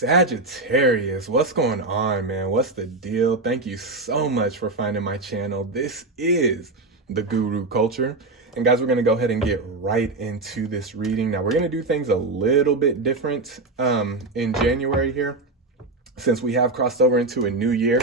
Sagittarius, what's going on, man? What's the deal? Thank you so much for finding my channel. This is the Guru Culture. And guys, we're going to go ahead and get right into this reading. Now, we're going to do things a little bit different in January here, since we have crossed over into a new year.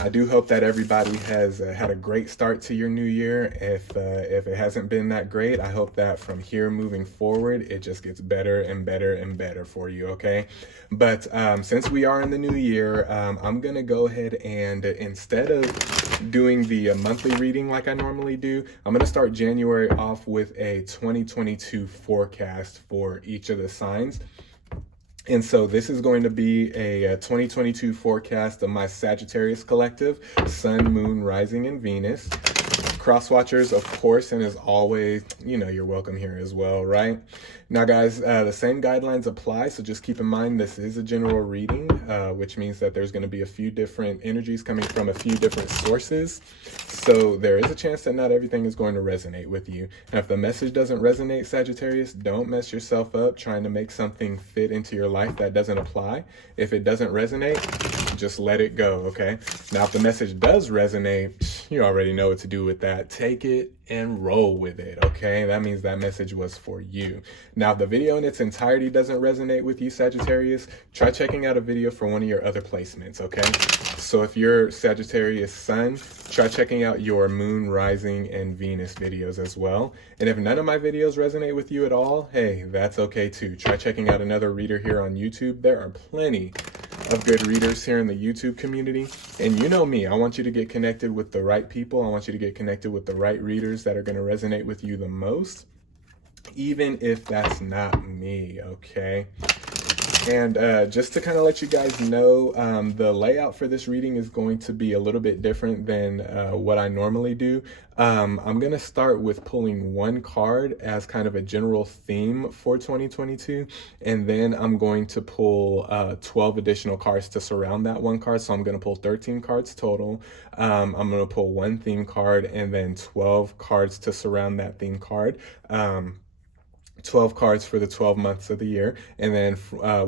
I do hope that everybody has had a great start to your new year. If it hasn't been that great, I hope that from here moving forward, it just gets better and better and better for you, okay? But since we are in the new year, I'm going to go ahead and instead of doing the monthly reading like I normally do, I'm going to start January off with a 2022 forecast for each of the signs. And so this is going to be a 2022 forecast of my Sagittarius collective, Sun, Moon, Rising, and Venus. Cross watchers, of course, and as always, you know, you're welcome here as well, right? Now, guys, the same guidelines apply, so just keep in mind this is a general reading, which means that there's going to be a few different energies coming from a few different sources. So there is a chance that not everything is going to resonate with you. And if the message doesn't resonate, Sagittarius, don't mess yourself up trying to make something fit into your life that doesn't apply. If it doesn't resonate, just let it go, okay? Now, if the message does resonate, you already know what to do with that. Take it and roll with it, okay? That means that message was for you. Now, if the video in its entirety doesn't resonate with you, Sagittarius, try checking out a video for one of your other placements, okay? So if you're Sagittarius Sun, try checking out your Moon, Rising, and Venus videos as well. And if none of my videos resonate with you at all, hey, that's okay too. Try checking out another reader here on YouTube. There are plenty of good readers here in the YouTube community. And you know me, I want you to get connected with the right people. I want you to get connected with the right readers that are going to resonate with you the most, even if that's not me, okay? And just to kind of let you guys know, the layout for this reading is going to be a little bit different than what I normally do. I'm going to start with pulling one card as kind of a general theme for 2022. And then I'm going to pull 12 additional cards to surround that one card. So I'm going to pull 13 cards total. I'm going to pull one theme card and then 12 cards to surround that theme card. 12 cards for the 12 months of the year. And then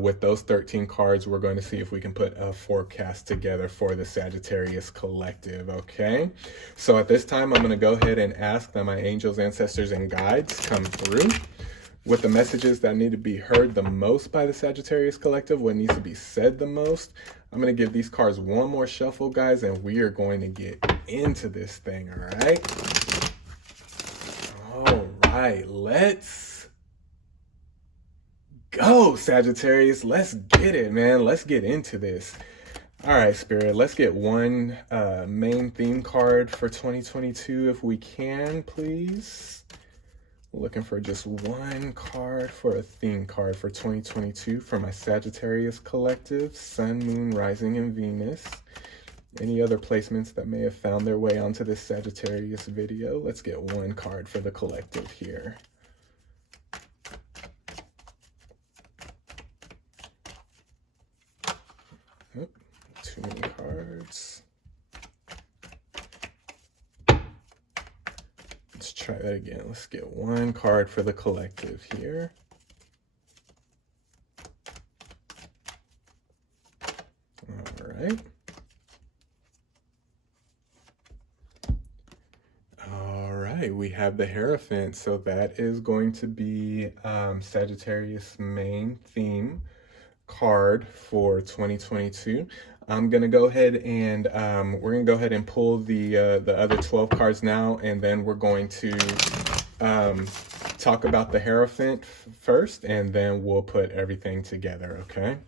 with those 13 cards, we're going to see if we can put a forecast together for the Sagittarius collective, okay? So at this time, I'm going to go ahead and ask that my angels, ancestors, and guides come through with the messages that need to be heard the most by the Sagittarius collective, what needs to be said the most. I'm going to give these cards one more shuffle, guys, and we are going to get into this thing, all right? All right, let's go, Sagittarius. Let's get it, man. Let's get into this. All right, Spirit, let's get one main theme card for 2022 if we can, please. Looking for just one card for a theme card for 2022 for my Sagittarius collective, Sun, Moon, Rising, and Venus. Any other placements that may have found their way onto this Sagittarius video? Let's get one card for the collective here. Too many cards. Let's try that again. Let's get one card for the collective here. All right. All right, we have the Hierophant. So that is going to be Sagittarius' main theme card for 2022. I'm gonna go ahead and we're gonna go ahead and pull the other 12 cards now, and then we're going to talk about the Hierophant first, and then we'll put everything together, okay?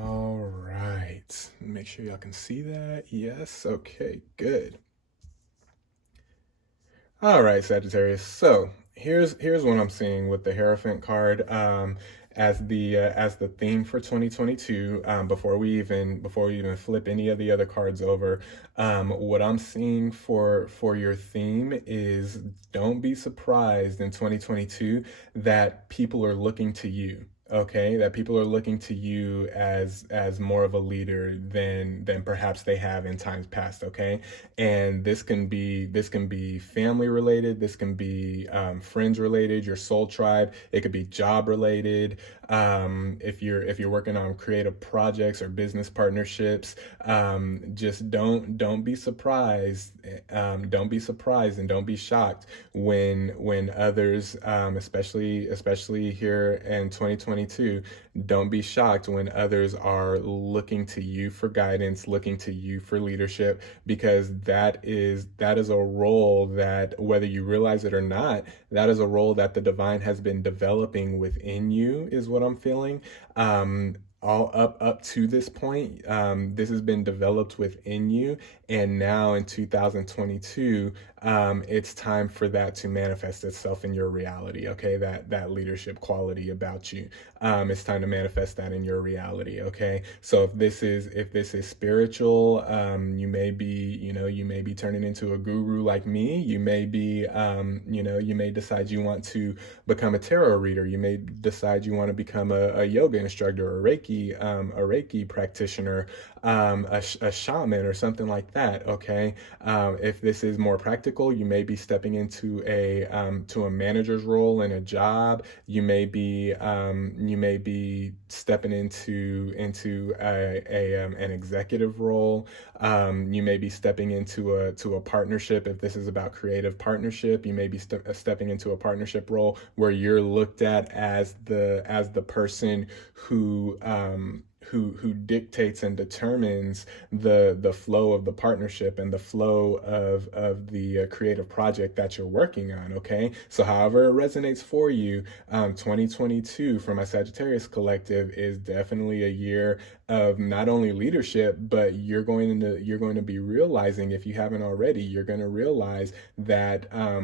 All right, make sure y'all can see that. Yes, okay, good. All right, Sagittarius. So here's what I'm seeing with the Hierophant card. as the theme for 2022. Before we even flip any of the other cards over, what I'm seeing for your theme is, don't be surprised in 2022 that people are looking to you. Okay, that people are looking to you as more of a leader than perhaps they have in times past. Okay, and this can be family related, this can be friends related, your soul tribe. It could be job related. If you're working on creative projects or business partnerships, just don't be surprised. Don't be surprised and don't be shocked when others, especially here in 2022, don't be shocked when others are looking to you for guidance, looking to you for leadership, because that is a role that, whether you realize it or not, that is a role that the divine has been developing within you, is what I'm feeling. All up to this point, this has been developed within you, and now in 2022, it's time for that to manifest itself in your reality. Okay, that leadership quality about you, it's time to manifest that in your reality. Okay, so if this is spiritual, you may be turning into a guru like me. You may decide you want to become a tarot reader. You may decide you want to become a yoga instructor, or a Reiki practitioner, a shaman, or something like that. Okay, if this is more practical, you may be stepping into a manager's role in a job. You may be stepping into an executive role. You may be stepping into a partnership. If this is about creative partnership, you may be stepping into a partnership role where you're looked at as the person who dictates and determines the flow of the partnership and the flow of the creative project that you're working on. Okay, so however it resonates for you, 2022 for my Sagittarius collective is definitely a year of not only leadership, but you're going to be realizing, if you haven't already, you're going to realize that a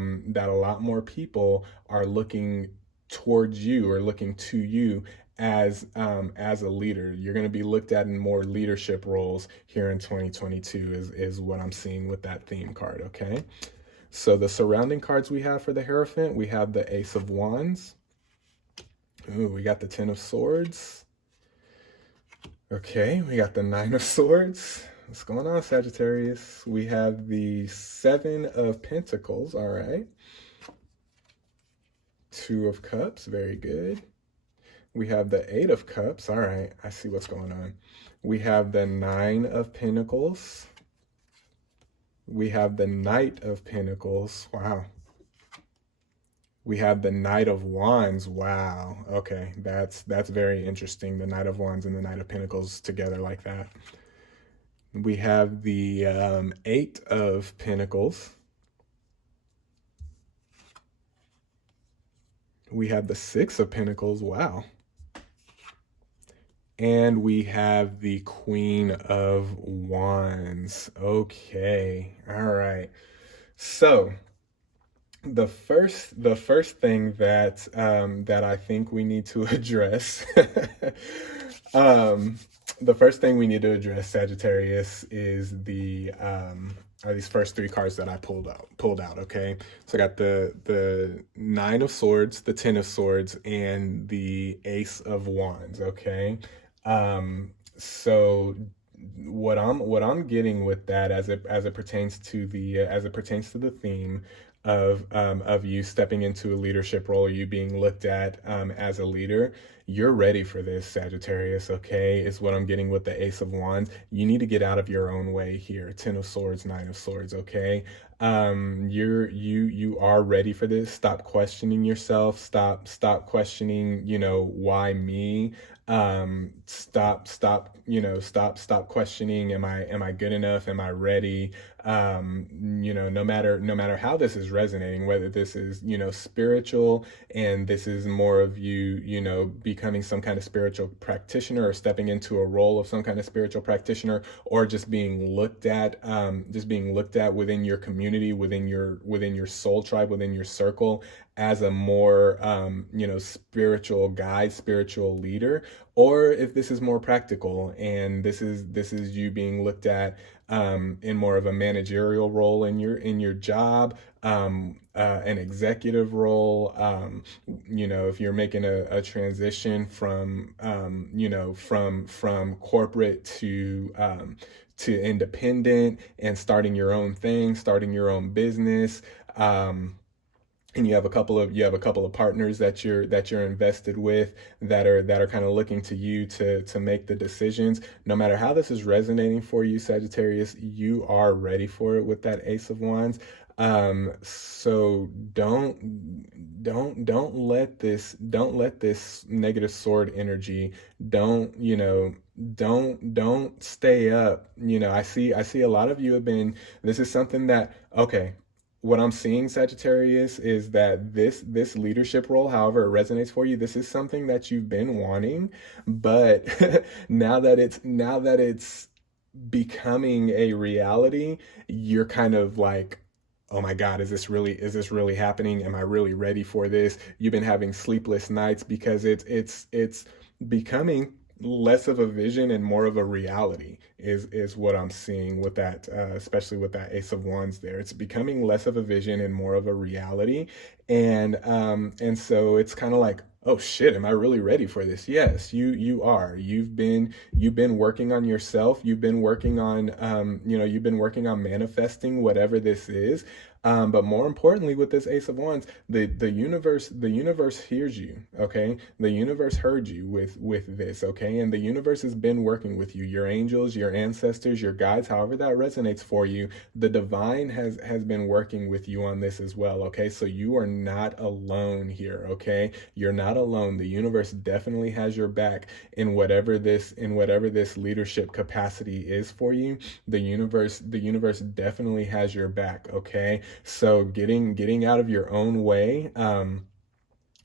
lot more people are looking towards you, or looking to you as a leader. You're going to be looked at in more leadership roles here in 2022, is what I'm seeing with that theme card. Okay, so the surrounding cards we have for the Hierophant, we have the Ace of Wands. Ooh, we got the Ten of Swords. Okay, we got the Nine of Swords. What's going on, Sagittarius? We have the Seven of Pentacles. All right. Two of Cups. Very good. We have the Eight of Cups. All right, I see what's going on. We have the Nine of Pentacles. We have the Knight of Pentacles. Wow. We have the Knight of Wands. Wow. Okay, that's very interesting. The Knight of Wands and the Knight of Pentacles together like that. We have the Eight of Pentacles. We have the Six of Pentacles. Wow. And we have the Queen of Wands. Okay. All right. So the first thing that I think we need to address, the first thing we need to address, Sagittarius, is are these first three cards that I pulled out. Okay, so I got the Nine of Swords, the Ten of Swords, and the Ace of Wands. Okay, so what I'm getting with that, as it pertains to the theme of you stepping into a leadership role, you being looked at as a leader, you're ready for this, Sagittarius. Okay, is what I'm getting with the Ace of Wands. You need to get out of your own way here. Ten of Swords, Nine of Swords. Okay, you are ready for this. Stop questioning yourself. Stop questioning, why me. Stop questioning, am I good enough? Am I ready? No matter how this is resonating, whether this is, spiritual, and this is more of you, becoming some kind of spiritual practitioner, or stepping into a role of some kind of spiritual practitioner, or just being looked at within your community, within your soul tribe, within your circle, as a more, spiritual guide, spiritual leader, or if this is more practical, and this is you being looked at, in more of a managerial role in your job, an executive role, if you're making a transition from, from corporate to independent, and starting your own thing, starting your own business. And you have a couple of partners that you're invested with, that are kind of looking to you to make the decisions. No matter how this is resonating for you, Sagittarius, you are ready for it with that Ace of Wands. So don't let this negative sword energy, don't stay up. I see a lot of you have been, this is something that, okay, what I'm seeing, Sagittarius, is that this leadership role, however it resonates for you, this is something that you've been wanting, but now that it's becoming a reality, you're kind of like, oh my God, is this really happening? Am I really ready for this? You've been having sleepless nights because it's becoming less of a vision and more of a reality, is what I'm seeing with that, especially with that Ace of Wands there. It's becoming less of a vision and more of a reality. And so it's kind of like, oh shit, am I really ready for this? Yes, you are. You've been working on yourself. You've been working on manifesting whatever this is. But more importantly, with this Ace of Wands, the universe hears you. Okay, the universe heard you with this. Okay, and the universe has been working with you. Your angels, your ancestors, your guides, however that resonates for you, the divine has been working with you on this as well. Okay, so you are not alone here. Okay, you're not alone. The universe definitely has your back in whatever this leadership capacity is for you. The universe definitely has your back. Okay, so getting out of your own way,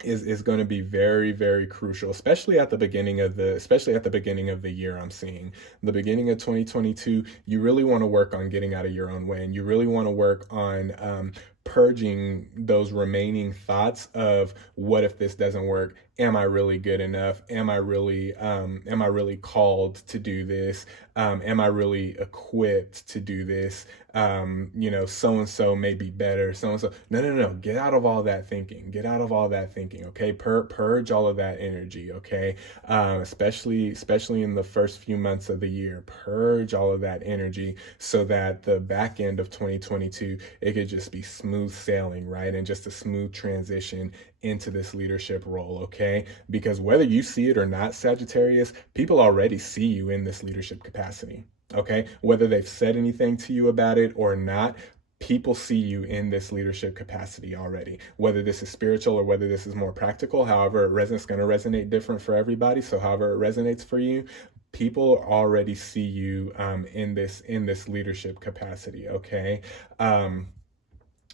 is going to be very, very crucial, especially at the beginning of the year. I'm seeing the beginning of 2022. You really want to work on getting out of your own way, and you really want to work on, purging those remaining thoughts of, what if this doesn't work? Am I really good enough? Am I really called to do this? Am I really equipped to do this? So and so may be better. So and so. No, no, no. Get out of all that thinking. Get out of all that thinking. Okay, purge all of that energy. Okay, especially in the first few months of the year, purge all of that energy, so that the back end of 2022, it could just be smooth sailing, right? And just a smooth transition into this leadership role. Okay, because whether you see it or not, Sagittarius, people already see you in this leadership capacity. Okay, whether they've said anything to you about it or not, people see you in this leadership capacity already. Whether this is spiritual or whether this is more practical, however it resonates, going to resonate different for everybody. So however it resonates for you, people already see you, in this leadership capacity. Okay.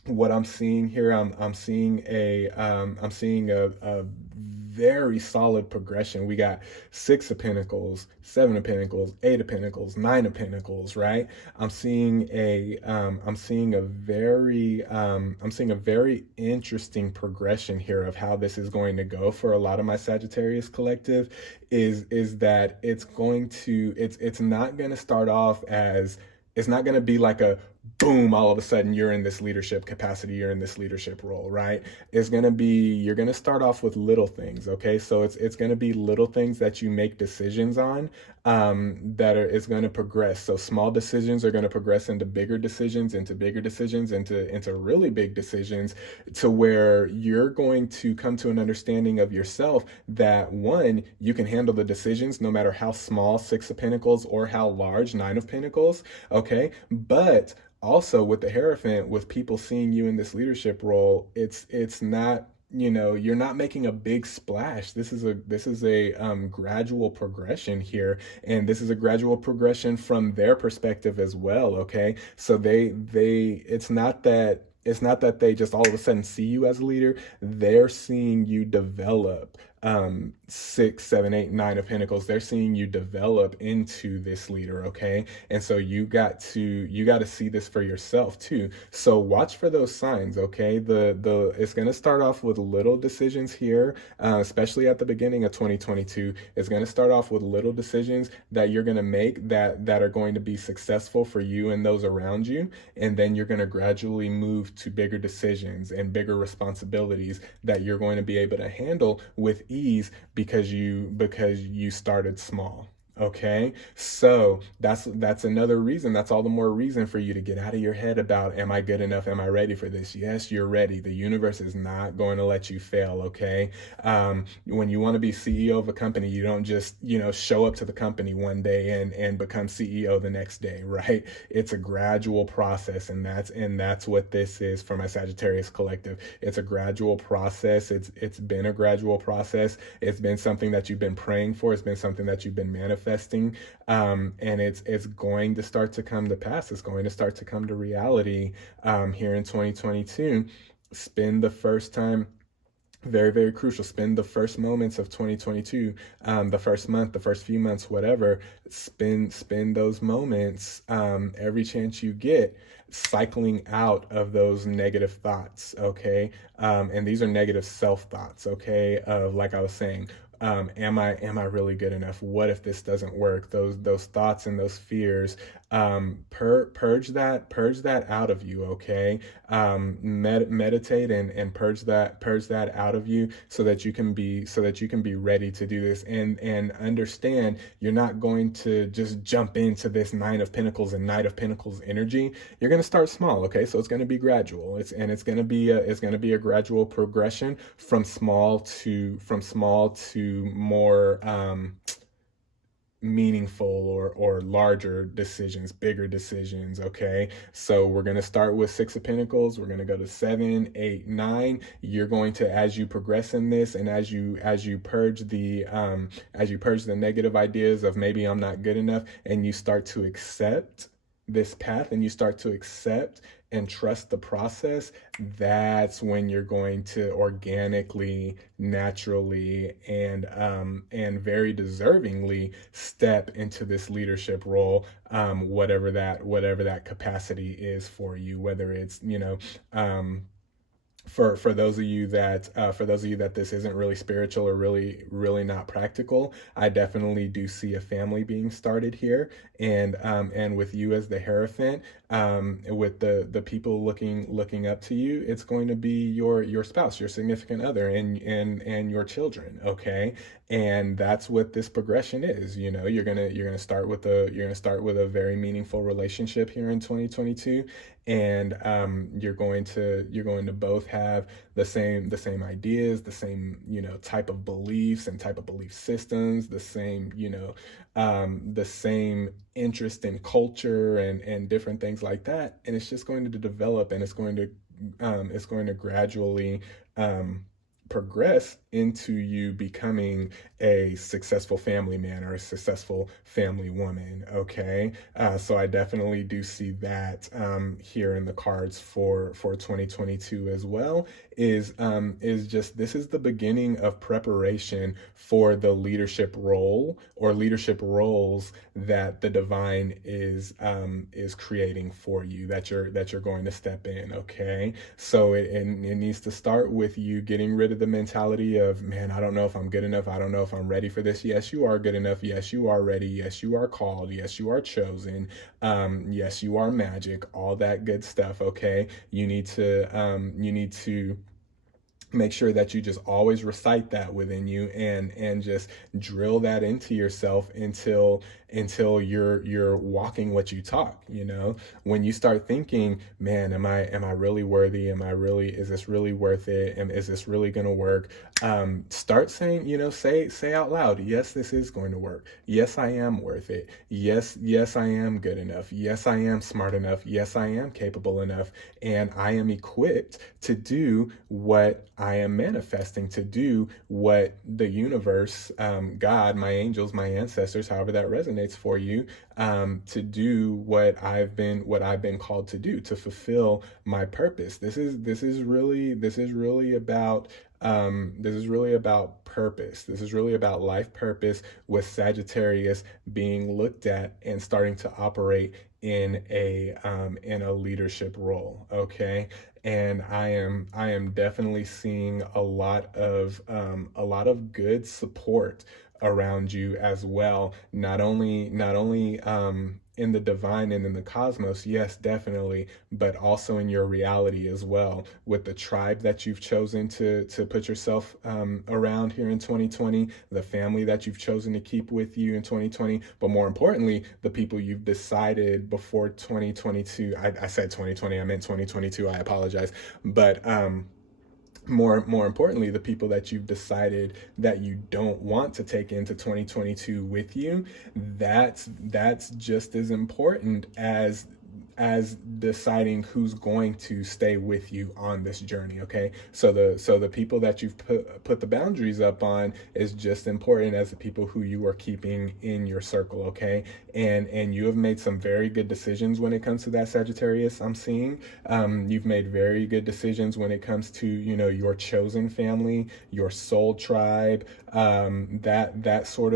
What I'm seeing here, I'm seeing a very solid progression. We got Six of Pentacles, Seven of Pentacles, Eight of Pentacles, Nine of Pentacles, right? I'm seeing a very interesting progression here of how this is going to go for a lot of my Sagittarius collective. Is that it's not going to start off as, it's not going to be like a boom, all of a sudden you're in this leadership capacity, you're in this leadership role, right? It's going to be, you're going to start off with little things. Okay, so it's going to be little things that you make decisions on, it's going to progress. So small decisions are going to progress into bigger decisions, into really big decisions, to where you're going to come to an understanding of yourself that, one, you can handle the decisions no matter how small, Six of Pentacles, or how large, Nine of Pentacles. Okay, but also with the Hierophant, with people seeing you in this leadership role, it's not you're not making a big splash. This is a gradual progression here, and this is a gradual progression from their perspective as well. Okay, so it's not that they just all of a sudden see you as a leader. They're seeing you develop. Six, seven, eight, nine of Pentacles. They're seeing you develop into this leader. Okay, and so you got to see this for yourself too. So watch for those signs. Okay, the it's going to start off with little decisions here, especially at the beginning of 2022. It's going to start off with little decisions that you're going to make that are going to be successful for you and those around you, and then you're going to gradually move to bigger decisions and bigger responsibilities that you're going to be able to handle with ease because you started small. Okay, so that's another reason. That's all the more reason for you to get out of your head about, am I good enough? Am I ready for this? Yes, you're ready. The universe is not going to let you fail. Okay, when you want to be CEO of a company, you don't just show up to the company one day and become CEO the next day, right? It's a gradual process, and that's what this is for my Sagittarius collective. It's a gradual process. It's been a gradual process. It's been something that you've been praying for. It's been something that you've been manifesting, and it's going to start to come to pass. It's going to start to come to reality here in 2022. Spend the first time, very, very crucial. Spend the first moments of 2022, the first month, the first few months, whatever. Spend those moments, every chance you get, cycling out of those negative thoughts. Okay, and these are negative self thoughts. Okay, of, like I was saying, am I really good enough? What if this doesn't work? Those thoughts and those fears. Purge that out of you. Okay, meditate and purge that out of you, so that you can be ready to do this, and understand you're not going to just jump into this Nine of Pentacles and Knight of Pentacles energy. You're going to start small. Okay, so it's going to be gradual. It's going to be a gradual progression from small to more meaningful or larger decisions, bigger decisions. Okay, so we're going to start with Six of Pentacles. We're going to go to 7, 8, 9. You're going to, as you progress in this, and as you purge the negative ideas of, maybe I'm not good enough, and you start to accept this path, and you start to accept and trust the process, that's when you're going to organically, naturally, and very deservingly step into this leadership role, whatever that capacity is for you, whether it's for those of you that this isn't really spiritual or really not practical. I definitely do see a family being started here, and with you as the Hierophant, with the people looking up to you, it's going to be your spouse, your significant other, and your children. Okay, and that's what this progression is. You're gonna start with a very meaningful relationship here in 2022, and you're going to both have the same ideas, the same type of beliefs and type of belief systems, the same interest in culture and different things like that, and it's just going to develop, and it's going to gradually progress into you becoming a successful family man or a successful family woman. Okay, so I definitely do see that here in the cards for 2022 as well. Is just, this is the beginning of preparation for the leadership role or leadership roles that the divine is creating for you, that you're going to step in. Okay, so it needs to start with you getting rid of the mentality of, man, I don't know if I'm good enough. I don't know if I'm ready for this. Yes, you are good enough. Yes, you are ready. Yes, you are called. Yes, you are chosen. Yes, you are magic. All that good stuff. Okay, you need to make sure that you just always recite that within you, and just drill that into yourself until you're walking what you talk. When you start thinking, man, am I really worthy? Is this really worth it? And is this really going to work? Start saying, say out loud, yes, this is going to work. Yes, I am worth it. Yes, I am good enough. Yes, I am smart enough. Yes, I am capable enough. And I am equipped to do what I am manifesting, to do what the universe, God, my angels, my ancestors, however that resonates for you, to do what I've been called to do, to fulfill my purpose. This is really about purpose. This is really about life purpose, with Sagittarius being looked at and starting to operate in a leadership role. Okay. And I am definitely seeing a lot of good support around you as well. Not only in the divine and in the cosmos, yes, definitely, but also in your reality as well, with the tribe that you've chosen to put yourself around here in 2020, the family that you've chosen to keep with you in 2020, but more importantly, the people you've decided before 2022. I said 2020, I meant 2022. I apologize, but more importantly, the people that you've decided that you don't want to take into 2022 with you, that's just as important as deciding who's going to stay with you on this journey. Okay, so the people that you've put the boundaries up on is just important as the people who you are keeping in your circle. Okay, and you have made some very good decisions when it comes to that, Sagittarius. I'm seeing you've made very good decisions when it comes to your chosen family, your soul tribe, that sort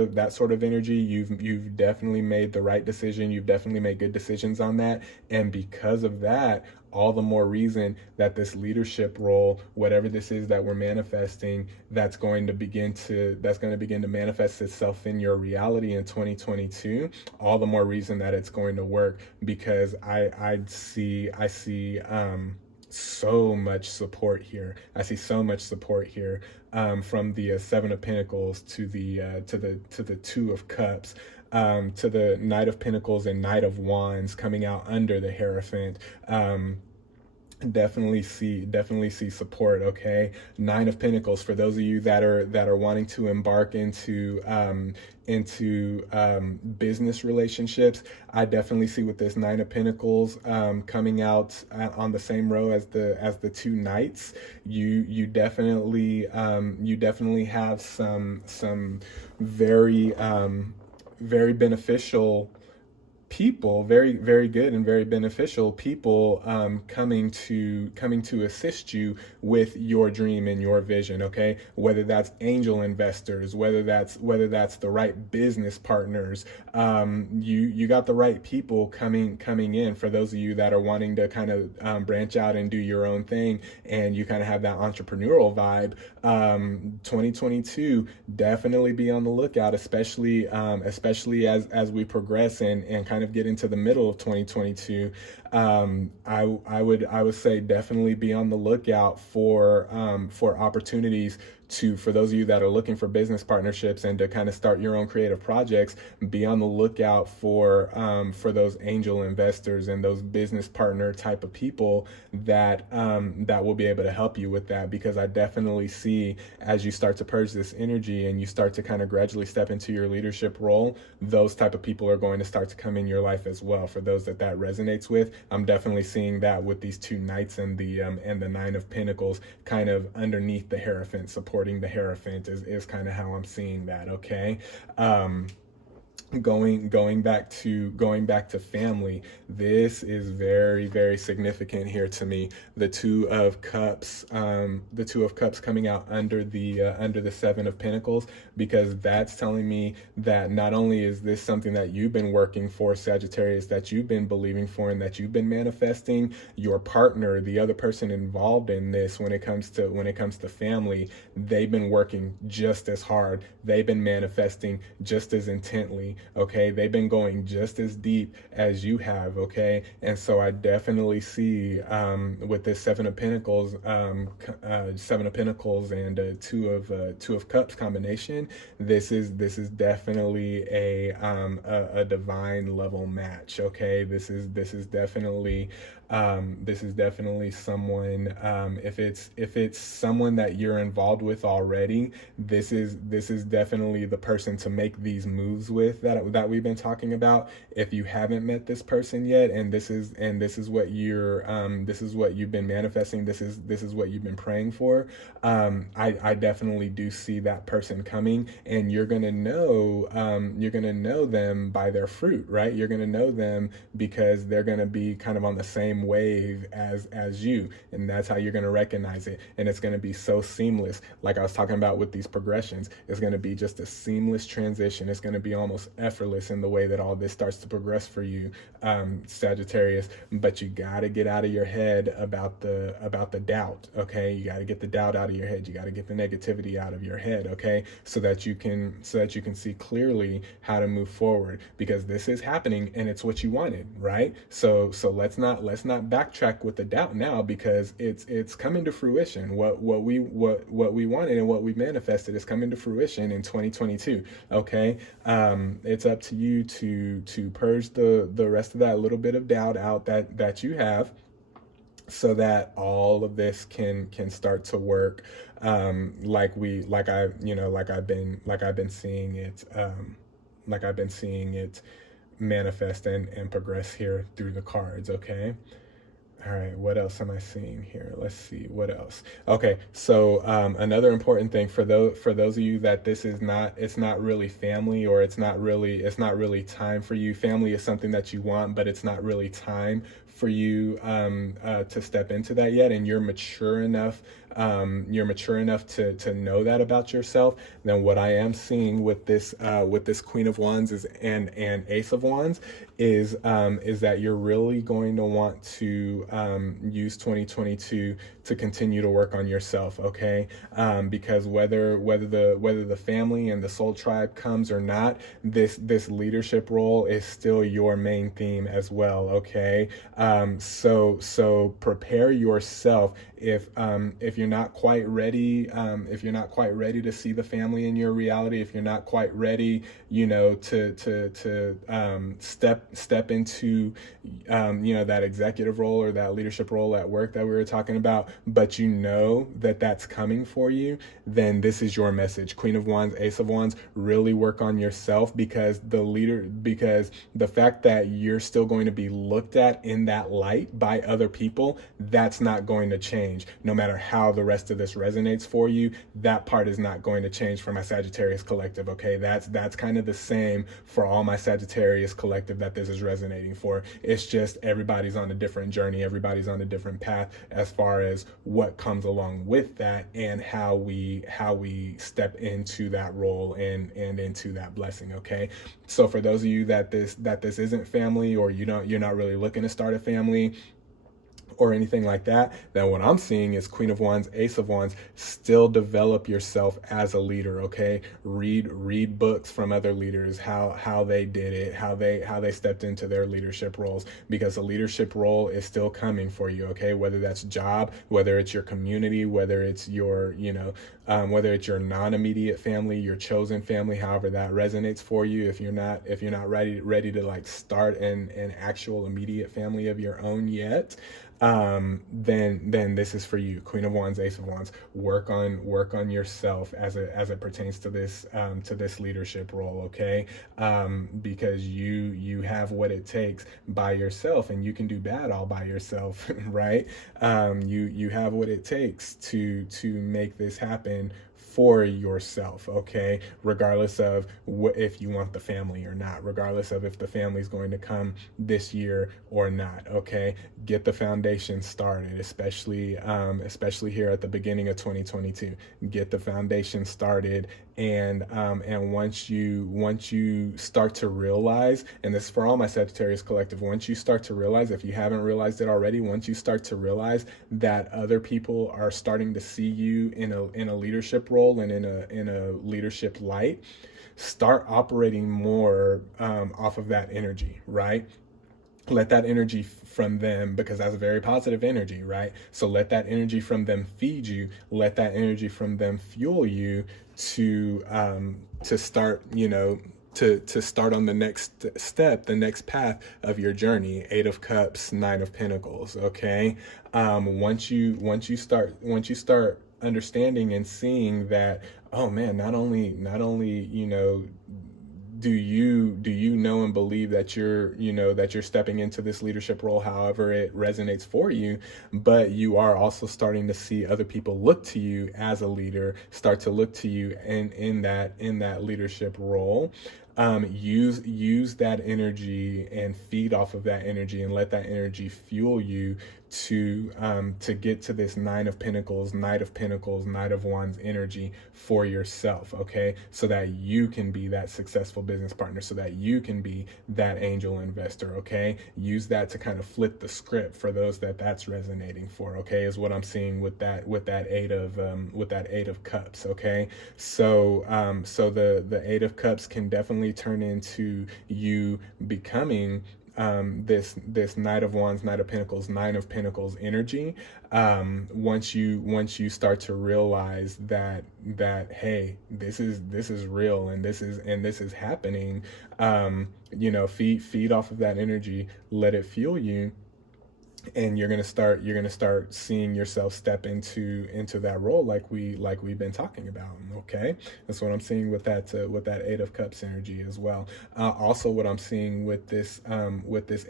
of energy. You've definitely made the right decision. You've definitely made good decisions on that. And because of that, all the more reason that this leadership role, whatever this is that we're manifesting, that's going to begin to manifest itself in your reality in 2022. All the more reason that it's going to work, because I see so much support here. I see so much support here, from the Seven of Pentacles to the Two of Cups, to the Knight of Pentacles and Knight of Wands coming out under the Hierophant. Definitely see support. Okay, Nine of Pentacles, for those of you that are wanting to embark into business relationships. I definitely see with this Nine of Pentacles coming out on the same row as the two Knights. You definitely have some very very beneficial people, very very good and very beneficial people coming to assist you with your dream and your vision. Okay, whether that's angel investors, whether that's the right business partners, you got the right people coming in. For those of you that are wanting to kind of branch out and do your own thing, and you kind of have that entrepreneurial vibe, 2022, definitely be on the lookout, especially as we progress and kind of get into the middle of 2022. I would say definitely be on the lookout for opportunities for those of you that are looking for business partnerships and to kind of start your own creative projects. Be on the lookout for those angel investors and those business partner type of people that will be able to help you with that, because I definitely see, as you start to purge this energy and you start to kind of gradually step into your leadership role, those type of people are going to start to come in your life as well. For those that resonates with, I'm definitely seeing that with these two Knights and the Nine of Pentacles kind of underneath the Hierophant, supporting the Hierophant is kind of how I'm seeing that. Okay. Going back to family, this is very very significant here to me. The Two of Cups coming out under the Seven of Pentacles, because that's telling me that not only is this something that you've been working for, Sagittarius, that you've been believing for and that you've been manifesting, your partner, the other person involved in this, when it comes to family, they've been working just as hard, they've been manifesting just as intently. family, okay? They've been going just as deep as you have, okay? And so I definitely see with this Seven of Pentacles and Two of Cups combination, this is definitely a divine level match, okay? This is definitely someone, if it's someone that you're involved with already, this is definitely the person to make these moves with that we've been talking about. If you haven't met this person yet, and this is what this is what you've been manifesting, this is what you've been praying for, I definitely do see that person coming, and you're gonna know them by their fruit, right? You're gonna know them because they're gonna be kind of on the same wave as you, and that's how you're going to recognize it. And it's going to be so seamless, like I was talking about with these progressions. It's going to be just a seamless transition. It's going to be almost effortless in the way that all this starts to progress for you, Sagittarius. But you got to get out of your head about the doubt, okay? You got to get the doubt out of your head. You got to get the negativity out of your head, okay? So that you can see clearly how to move forward, because this is happening and it's what you wanted, right? So let's not backtrack with the doubt now, because it's coming to fruition. What we wanted and what we manifested is coming to fruition in 2022. Okay, it's up to you to purge the rest of that little bit of doubt out that you have, so that all of this can start to work, like I've been seeing it manifest and progress here through the cards, okay? All right, what else am I seeing here? Let's see, what else? Okay, so another important thing for those of you that it's not really family, or it's not really time for you. Family is something that you want, but it's not really time for you to step into that yet, and you're mature enough to know that about yourself. Then what I am seeing with this Queen of Wands and Ace of Wands is that you're really going to want to use 2022 to continue to work on yourself, okay? Because whether the family and the soul tribe comes or not, this leadership role is still your main theme as well, okay? So prepare yourself. If you're not quite ready, to see the family in your reality, if you're not quite ready, to step into that executive role or that leadership role at work that we were talking about, but that's coming for you, then this is your message. Queen of Wands, Ace of Wands, really work on yourself, because the fact that you're still going to be looked at in that light by other people, that's not going to change. No matter how the rest of this resonates for you, that part is not going to change for my Sagittarius collective, okay? That's kind of the same for all my Sagittarius collective that this is resonating for. It's just everybody's on a different journey, everybody's on a different path as far as what comes along with that, and how we step into that role and into that blessing, okay? So for those of you that this isn't family, or you're not really looking to start a family or anything like that, then what I'm seeing is Queen of Wands, Ace of Wands. Still develop yourself as a leader, okay? Read books from other leaders, how they did it, how they stepped into their leadership roles, because the leadership role is still coming for you, okay? Whether that's job, whether it's your community, whether it's your whether it's your non-immediate family, your chosen family, however that resonates for you. If you're not ready to like start an actual immediate family of your own yet, then this is for you. Queen of Wands, Ace of Wands. Work on yourself as it pertains to this leadership role, okay? Because you have what it takes by yourself, and you can do bad all by yourself, right? You have what it takes to make this happen for yourself, okay? Regardless of if you want the family or not, regardless of if the family's going to come this year or not, okay? Get the foundation started, especially here at the beginning of 2022. Get the foundation started, and once you start to realize, and this is for all my Sagittarius collective, once you start to realize, if you haven't realized it already, once you start to realize that other people are starting to see you in a leadership role and in a leadership light, start operating more off of that energy, right? Let that energy from them, because that's a very positive energy, right? So let that energy from them feed you. Let that energy from them fuel you to start, to start on the next step, the next path of your journey. Eight of Cups, Nine of Pentacles. Okay, once you start understanding and seeing that, oh man, not only do you know and believe that you're stepping into this leadership role however it resonates for you, but you are also starting to see other people look to you as a leader, start to look to you in that leadership role. Use that energy and feed off of that energy, and let that energy fuel you to get to this Nine of Pentacles, Knight of Pentacles, Knight of Wands energy for yourself, okay? So that you can be that successful business partner, so that you can be that angel investor, okay? Use that to kind of flip the script for those that's resonating for, okay? Is what I'm seeing with that eight of cups, okay? So the Eight of Cups can definitely turn into you becoming this Knight of Wands, Knight of Pentacles, Nine of Pentacles energy. Once you start to realize that hey, this is real, and this is happening. Feed off of that energy, let it fuel you, and you're gonna start seeing yourself step into that role like we've been talking about. Okay, that's what I'm seeing with that Eight of Cups energy as well. Also, what I'm seeing with this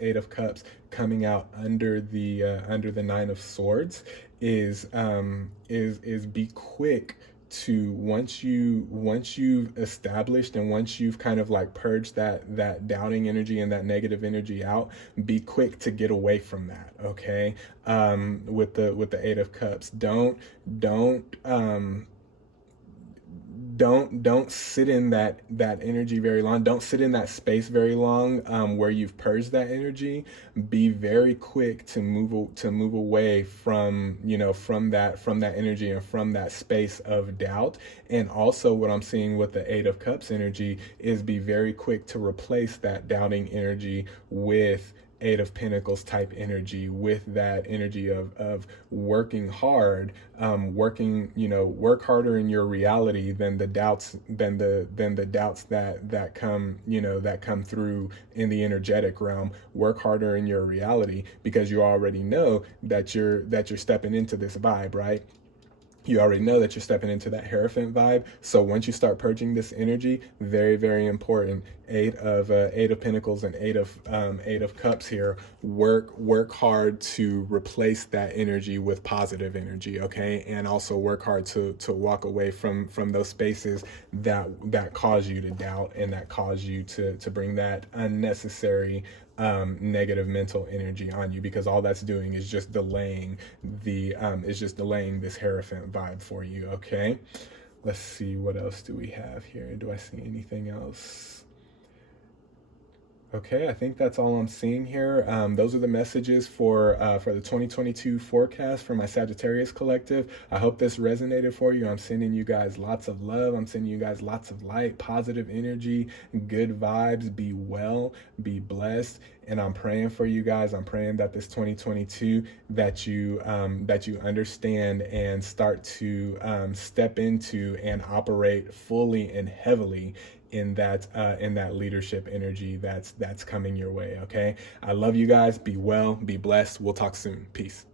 Eight of Cups coming out under the Nine of Swords is be quick to, once you've established and once you've kind of like purged that doubting energy and that negative energy out, be quick to get away from that, okay? With the Eight of Cups, don't sit in that energy very long. Don't sit in that space very long where you've purged that energy. Be very quick to move away from that energy and from that space of doubt. And also, what I'm seeing with the Eight of Cups energy is be very quick to replace that doubting energy with Eight of Pentacles type energy, with that energy of working hard, work harder in your reality than the doubts that come through in the energetic realm. Work harder in your reality, because you already know that you're stepping into this vibe, right? You already know that you're stepping into that Hierophant vibe. So once you start purging this energy, very, very important. Eight of Pentacles and Eight of Cups here. Work hard to replace that energy with positive energy, okay? And also work hard to walk away from those spaces that cause you to doubt and that cause you to bring that unnecessary negative mental energy on you, because all that's doing is just delaying this Hierophant vibe for you, okay? Let's see, what else do we have here? Do I see anything else? Okay, I think that's all I'm seeing here. Those are the messages for the 2022 forecast for my Sagittarius collective. I hope this resonated for you. I'm sending you guys lots of love. I'm sending you guys lots of light, positive energy, good vibes. Be well, be blessed, and I'm praying for you guys. I'm praying that this 2022 that you understand and start to step into and operate fully and heavily in that leadership energy that's coming your way, okay? I love you guys. Be well, be blessed. We'll talk soon. Peace.